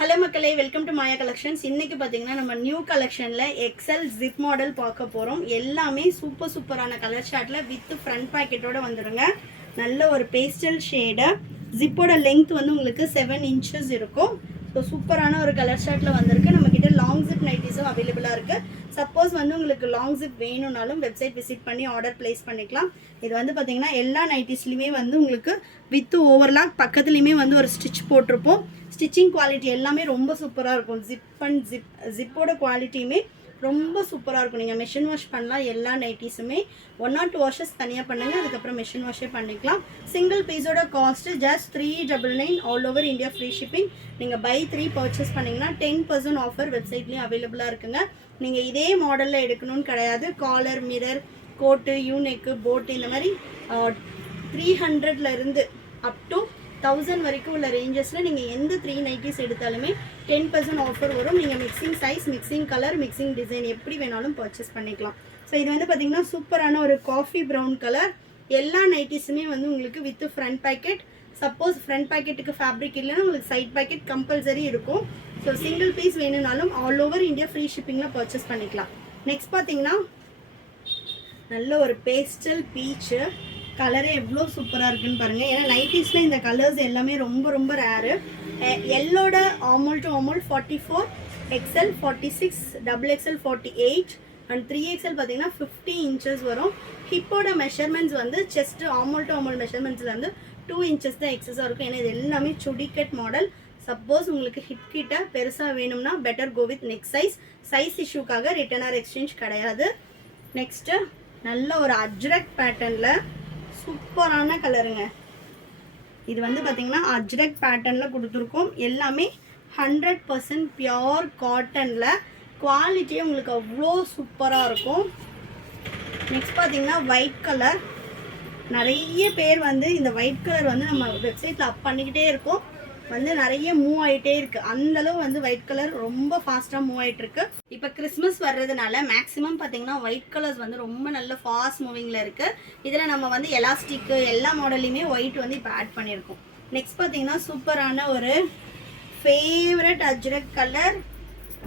Hello மக்களே, welcome to Maya collections. இன்னைக்கு பார்த்தீங்கன்னா நம்ம நியூ கலெக்ஷனில் எக்ஸல் ஜிப் மாடல் பார்க்க போகிறோம். எல்லாமே சூப்பரான கலர் ஷார்ட்டில் வித் ஃப்ரண்ட் பாக்கெட்டோட வந்துடுங்க. நல்ல ஒரு பேஸ்டல் ஷேடு. ஜிப்போட லெங்த் வந்து உங்களுக்கு 7 inches இருக்கும். ஸோ சூப்பரான ஒரு கலர் ஷார்ட்டில் வந்திருக்கு. நம்மக்கிட்ட லாங் ஜிப் நைட்டிஸும் அவைலபிளாக இருக்குது. சப்போஸ் வந்து உங்களுக்கு லாங் ஜிப் வேணும்னாலும் வெப்சைட் விசிட் பண்ணி ஆர்டர் பிளேஸ் பண்ணிக்கலாம். இது வந்து பார்த்தீங்கன்னா எல்லா நைட்டிஸ்லையுமே வந்து உங்களுக்கு வித் ஓவர்லாக் பக்கத்துலேயுமே வந்து ஒரு ஸ்டிச் போட்டிருப்போம். ஸ்டிச்சிங் குவாலிட்டி எல்லாமே ரொம்ப சூப்பராக இருக்கும். ஜிப்போட குவாலிட்டியுமே ரொம்ப சூப்பராக இருக்கும். நீங்கள் மிஷின் வாஷ் பண்ணலாம். எல்லா நைட்டிஸுமே 1 or 2 washes தனியாக பண்ணுங்கள். அதுக்கப்புறம் மிஷின் வாஷே பண்ணிக்கலாம். சிங்கிள் பீஸோட cost just 399. All over India free shipping. நீங்கள் பை 3 பர்ச்சேஸ் பண்ணிங்கன்னா 10% ஆஃபர் வெப்சைட்லேயும் அவைலபிளாக இருக்குங்க. நீங்கள் இதே மாடலில் எடுக்கணும்னு கிடையாது. காலர், மிரர், கோட்டு, யூனெக்கு, போட்டு இந்த மாதிரி 300 அப் டு 1000 வரைக்கும் உள்ள ரேஞ்சஸில் நீங்கள் எந்த 3 நைட்டிஸ் எடுத்தாலுமே 10% ஆஃபர் வரும். நீங்கள் mixing size, mixing colour, mixing design எப்படி வேணாலும் பர்ச்சேஸ் பண்ணிக்கலாம். ஸோ இது வந்து பார்த்திங்கன்னா சூப்பரான ஒரு காஃபி ப்ரௌன் கலர். எல்லா நைட்டிஸுமே வந்து உங்களுக்கு with front pocket. Suppose front பேக்கெட்டுக்கு ஃபேப்ரிக் இல்லைன்னா உங்களுக்கு சைட் பேக்கெட் கம்பல்சரி இருக்கும். ஸோ சிங்கிள் பீஸ் வேணும்னாலும் ஆல் ஓவர் இந்தியா ஃப்ரீ ஷிப்பிங்கில் பர்ச்சேஸ் பண்ணிக்கலாம். நெக்ஸ்ட் பார்த்தீங்கன்னா நல்ல ஒரு பேஸ்டல் பீச்சு கலரே எவ்வளோ சூப்பராக இருக்குன்னு பாருங்கள். ஏன்னா நைட்டிஸில் இந்த கலர்ஸ் எல்லாமே ரொம்ப ரேரு. எல்லோட armhole to armhole 44, XL 46, XXL 48 and 3XL பார்த்தீங்கன்னா 50 inches வரும். ஹிப்போட மெஷர்மெண்ட்ஸ் வந்து செஸ்ட் ஆமோல் டு ஆமோல் மெஷர்மெண்ட்ஸில் வந்து 2 inches தான் எக்ஸஸாக இருக்கும். ஏன்னா இது எல்லாமே சுடிகட் மாடல். சப்போஸ் உங்களுக்கு ஹிப் கிட்ட பெருசாக வேணும்னா better go with neck size இஷ்யூக்காக ரிட்டர்ன் ஆர் எக்ஸ்சேஞ்ச் கிடையாது. நெக்ஸ்ட்டு நல்ல ஒரு அஜ்ரக் பேட்டர்னில் சூப்பரான கலருங்க. இது வந்து பார்த்தீங்கன்னா அஜ்ரக் பேட்டர்னில் கொடுத்துருக்கோம். எல்லாமே 100% பியோர் காட்டனில். குவாலிட்டியே உங்களுக்கு அவ்வளோ சூப்பராக இருக்கும். நெக்ஸ்ட் பார்த்தீங்கன்னா ஒயிட் கலர். நிறைய பேர் வந்து இந்த ஒயிட் கலர் வந்து நம்ம வெப்சைட்டில் அப் பண்ணிக்கிட்டே இருக்கோம். வந்து நிறைய மூவ் ஆகிட்டே இருக்குது. அந்தளவு வந்து ஒயிட் கலர் ரொம்ப ஃபாஸ்ட்டாக மூவ் ஆகிட்டுருக்கு. இப்போ கிறிஸ்மஸ் வர்றதுனால மேக்ஸிமம் பார்த்தீங்கன்னா ஒயிட் கலர்ஸ் வந்து ரொம்ப நல்ல ஃபாஸ்ட் மூவிங்கில் இருக்குது. இதில் நம்ம வந்து எலாஸ்டிக்கு எல்லா மாடல்லையுமே ஒயிட் வந்து இப்போ ஆட் பண்ணியிருக்கோம். நெக்ஸ்ட் பார்த்தீங்கன்னா சூப்பரான ஒரு ஃபேவரட் அஜ்ரக் கலர்.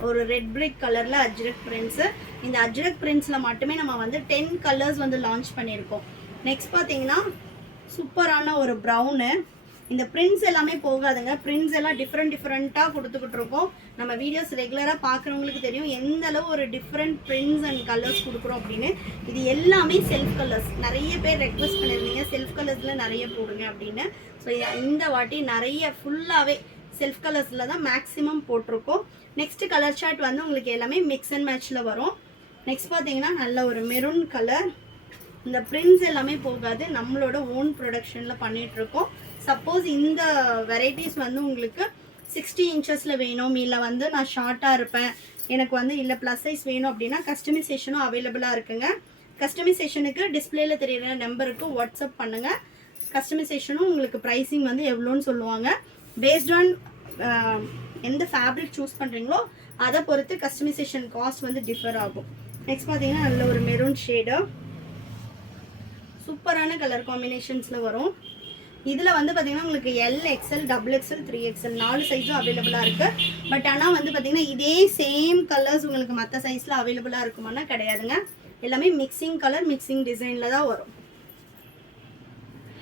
ஒரு ரெட் பிரிக் கலரில் அஜ்ரக் பிரிண்ட்ஸு. இந்த அஜ்ரக் பிரிண்ட்ஸில் மட்டுமே நம்ம வந்து 10 கலர்ஸ் வந்து லான்ச் பண்ணியிருக்கோம். நெக்ஸ்ட் பார்த்தீங்கன்னா சூப்பரான ஒரு ப்ரௌனு. இந்த பிரிண்ட்ஸ் எல்லாமே போகாதுங்க. பிரிண்ட்ஸ் எல்லாம் டிஃப்ரெண்ட்டாக கொடுத்துக்கிட்டு இருக்கோம். நம்ம வீடியோஸ் ரெகுலராக பார்க்குறவங்களுக்கு தெரியும் எந்த அளவு ஒரு டிஃப்ரெண்ட் பிரிண்ட்ஸ் அண்ட் கலர்ஸ் கொடுக்குறோம் அப்படின்னு. இது எல்லாமே செல்ஃப் கலர்ஸ். நிறைய பேர் ரெக்வஸ்ட் பண்ணியிருந்தீங்க செல்ஃப் கலர்ஸில் நிறைய போடுங்க அப்படின்னு. ஸோ இந்த வாட்டி நிறைய ஃபுல்லாகவே செல்ஃப் கலர்ஸில் தான் மேக்ஸிமம் போட்டிருக்கோம். நெக்ஸ்ட் கலர் சார்ட் வந்து உங்களுக்கு எல்லாமே மிக்ஸ் அண்ட் மேட்ச்சில் வரும். நெக்ஸ்ட் பார்த்தீங்கன்னா நல்ல ஒரு மெரூன் கலர். இந்த பிரிண்ட்ஸ் எல்லாமே போகாது. நம்மளோட ஓன் ப்ரொடக்ஷனில் பண்ணிகிட்ருக்கோம். சப்போஸ் இந்த வெரைட்டிஸ் வந்து உங்களுக்கு 60 inchesல வேணும், இல்லை வந்து நான் ஷார்ட்டாக இருப்பேன், எனக்கு வந்து இல்லை ப்ளஸ் சைஸ் வேணும் அப்படின்னா கஸ்டமைசேஷனும் அவைலபிளாக இருக்குங்க. கஸ்டமைசேஷனுக்கு டிஸ்பிளேல தெரியுற நம்பருக்கு வாட்ஸ்அப் பண்ணுங்கள். கஸ்டமைசேஷனும் உங்களுக்கு ப்ரைஸிங் வந்து எவ்வளோன்னு சொல்லுவாங்க. பேஸ்ட் ஆன் எந்த ஃபேப்ரிக் சூஸ் பண்ணுறீங்களோ அதை பொறுத்து கஸ்டமைசேஷன் காஸ்ட் வந்து டிஃபர் ஆகும். நெக்ஸ்ட் பார்த்தீங்கன்னா நல்ல ஒரு மெரூன் ஷேடு. சூப்பரான கலர் காம்பினேஷன்ஸில் வரும். இதில் வந்து பார்த்திங்கன்னா உங்களுக்கு LXL, XXL, 3XL 4 சைஸும் அவைலபிளாக இருக்குது. பட் ஆனால் வந்து பார்த்திங்கன்னா இதே சேம் கலர்ஸ் உங்களுக்கு மற்ற சைஸில் அவைலபிளாக இருக்குமானா கிடையாதுங்க. எல்லாமே மிக்சிங் கலர், மிக்சிங் டிசைனில் தான் வரும்.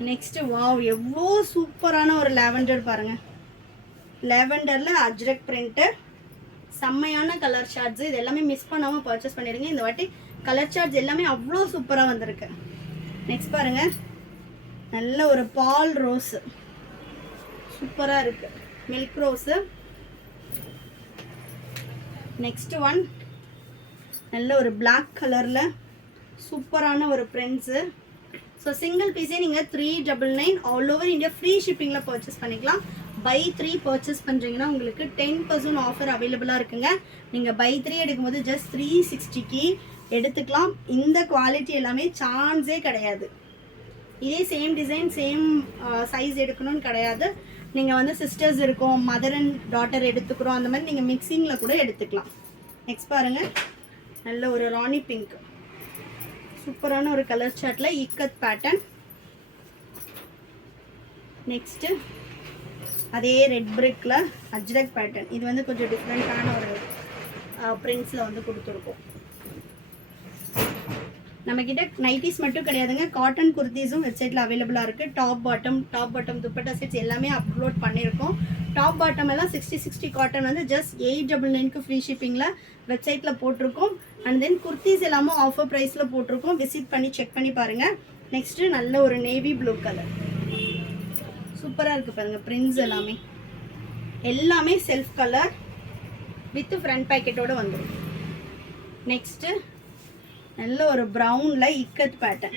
நெக்ஸ்ட்டு வாவ், எவ்வளோ சூப்பரான ஒரு லாவெண்டர் பாருங்கள். லாவெண்டரில் அஜ்ரக் பிரிண்ட்டு. செம்மையான கலர் ஷார்ட்ஸு. இது எல்லாமே மிஸ் பண்ணாமல் பர்ச்சேஸ் பண்ணிடுங்க. இந்த வாட்டி கலர் ஷார்ட்ஸ் எல்லாமே அவ்வளோ சூப்பராக வந்திருக்கு. நெக்ஸ்ட் பாருங்கள் நல்ல ஒரு பால் ரோஸு சூப்பராக இருக்குது. Milk rose. நெக்ஸ்ட் ஒன் நல்ல ஒரு பிளாக் கலரில் சூப்பரான ஒரு பிரிண்ட்ஸு. ஸோ சிங்கிள் பீஸே நீங்கள் 399 ஆல் ஓவர் இந்தியா ஃப்ரீ ஷிப்பிங்கில் பர்ச்சேஸ் பண்ணிக்கலாம். பை 3 பர்ச்சேஸ் பண்ணுறீங்கன்னா உங்களுக்கு 10% ஆஃபர் அவைலபிளாக இருக்குங்க. நீங்கள் பை 3 எடுக்கும்போது ஜஸ்ட் 360க்கு எடுத்துக்கலாம். இந்த குவாலிட்டி எல்லாமே சான்ஸே கிடையாது. இதே சேம் டிசைன் சேம் சைஸ் எடுக்கணும்னு கிடையாது. நீங்கள் வந்து சிஸ்டர்ஸ் இருக்கோம், மதர் அண்ட் டாட்டர் எடுத்துக்கிறோம், அந்த மாதிரி நீங்கள் மிக்சிங்கில் கூட எடுத்துக்கலாம். நெக்ஸ்ட் பாருங்கள் நல்ல ஒரு ராணி பிங்க். சூப்பரான ஒரு கலர் சார்ட்டில் இக்கத் பேட்டர்ன். நெக்ஸ்ட்டு அதே ரெட் பிரிக்கில் அஜ்ரக் பேட்டர்ன். இது வந்து கொஞ்சம் டிஃப்ரெண்ட்டான ஒரு பிரிண்ட்ஸில் வந்து கொடுத்துருக்கோம். நம்மக்கிட்ட நைட்டிஸ் மட்டும் கிடையாதுங்க, காட்டன் குர்த்திஸும் வெப்சைட்டில் அவைலபிளாக இருக்குது. டாப் பாட்டம் துப்பட்டா செட்ஸ் எல்லாமே அப்லோட் பண்ணியிருக்கோம். டாப் பாட்டம் எல்லாம் 60 காட்டன் வந்து ஜஸ்ட் 899க்கு ஃப்ரீ ஷிப்பிங்கில் வெப்சைட்டில் போட்டிருக்கோம். அண்ட் தென் குர்த்திஸ் எல்லாமே ஆஃபர் ப்ரைஸில் போட்டிருக்கோம். விசிட் பண்ணி செக் பண்ணி பாருங்கள். நெக்ஸ்ட்டு நல்ல ஒரு நேவி ப்ளூ கலர் சூப்பராக இருக்குது பாருங்கள். பிரிண்ட்ஸ் எல்லாமே செல்ஃப் கலர் வித் ஃப்ரண்ட் பேக்கெட்டோடு வந்துடும். நெக்ஸ்ட்டு நல்ல ஒரு ப்ரௌனில் இக்கத் பேட்டர்ன்.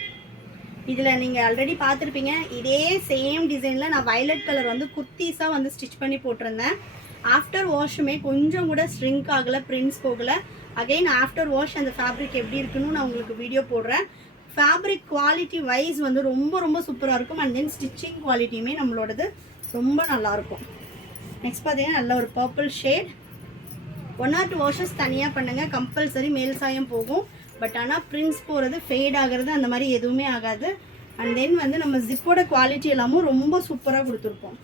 இதில் நீங்கள் ஆல்ரெடி பார்த்துருப்பீங்க. இதே சேம் டிசைனில் நான் வயலட் கலர் வந்து குர்த்தீஸாக வந்து ஸ்டிச் பண்ணி போட்டிருந்தேன். ஆஃப்டர் வாஷுமே கொஞ்சம் கூட ஸ்ட்ரிங்க் ஆகலை, பிரிண்ட்ஸ் போகலை. அகெயின் ஆஃப்டர் வாஷ் அந்த ஃபேப்ரிக் எப்படி இருக்குன்னு நான் உங்களுக்கு வீடியோ போடுறேன். ஃபேப்ரிக் குவாலிட்டி வைஸ் வந்து ரொம்ப ரொம்ப சூப்பராக இருக்கும். அண்ட் தென் ஸ்டிச்சிங் குவாலிட்டியுமே நம்மளோடது ரொம்ப நல்லாயிருக்கும். நெக்ஸ்ட் பார்த்தீங்கன்னா நல்ல ஒரு பர்பிள் ஷேட். 1 or 2 வாஷஸ் தனியாக பண்ணுங்கள், கம்பல்சரி மேல் சாயம் போகும். பட் ஆனால் பிரிண்ட்ஸ் போகிறது, ஃபேட் ஆகிறது அந்த மாதிரி எதுவுமே ஆகாது. அண்ட் தென் வந்து நம்ம ஜிப்போட குவாலிட்டி எல்லாமும் ரொம்ப சூப்பராக கொடுத்துருப்போம்.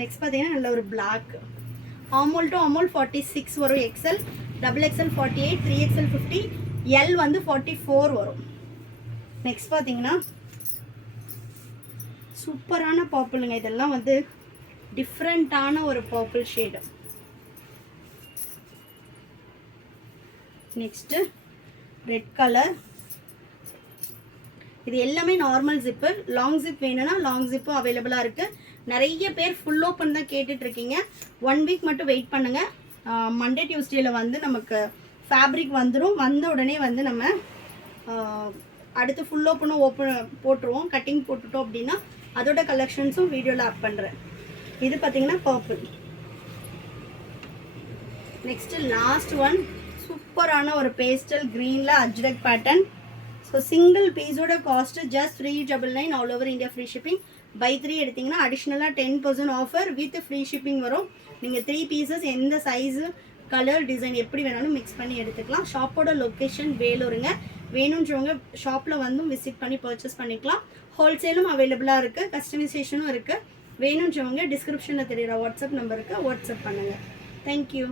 நெக்ஸ்ட் பார்த்தீங்கன்னா நல்ல ஒரு பிளாக். ஆமோல் டு ஆமோல் 46 வரும், எக்ஸ்எல், XXL 48, 3XL 50, எல் வந்து 44 வரும். நெக்ஸ்ட் பார்த்தீங்கன்னா சூப்பரான பர்பிளுங்க. இதெல்லாம் வந்து டிஃப்ரெண்ட்டான ஒரு purple shade. Next red colour. இது எல்லாமே நார்மல் ஜிப்பு. லாங் ஜிப் வேணும்னா லாங் ஜிப்பும் அவைலபிளாக இருக்குது. நிறைய பேர் ஃபுல் ஓப்பன் தான் கேட்டுட்ருக்கீங்க. 1 வீக் மட்டும் வெயிட் பண்ணுங்கள். மண்டே டியூஸ்டேயில் வந்து நமக்கு ஃபேப்ரிக் வந்துடும். வந்த உடனே வந்து நம்ம அடுத்து ஃபுல் ஓப்பனும் போட்டுருவோம். கட்டிங் போட்டுட்டோம் அப்படின்னா அதோட கலெக்ஷன்ஸும் வீடியோவில் அப் பண்ணுறேன். இது பார்த்தீங்கன்னா பர்பிள். நெக்ஸ்ட்டு லாஸ்ட் ஒன் சூப்பரான ஒரு பேஸ்டல் க்ரீனில் அஜ்ரக் பேட்டர்ன். ஸோ சிங்கிள் பீஸோட cost just 399 all over India free shipping. By 3 எடுத்திங்கன்னா அடிஷ்னலாக 10% ஆஃபர் வித் ஃப்ரீ ஷிப்பிங் வரும். நீங்கள் 3 பீசஸ் எந்த சைஸு, கலர், டிசைன் எப்படி வேணாலும் மிக்ஸ் பண்ணி எடுத்துக்கலாம். ஷாப்போட லொக்கேஷன் வேலூருங்க. வேணுன்றவங்க ஷாப்பில் வந்தும் விசிட் பண்ணி பர்ச்சேஸ் பண்ணிக்கலாம். ஹோல்சேலும் அவைலபிளாக இருக்குது, கஸ்டமைசேஷனும் இருக்குது. வேணுன்றவங்க டிஸ்கிரிப்ஷனில் தெரிகிற வாட்ஸ்அப் நம்பருக்கு வாட்ஸ்அப் பண்ணுங்கள். தேங்க்யூ.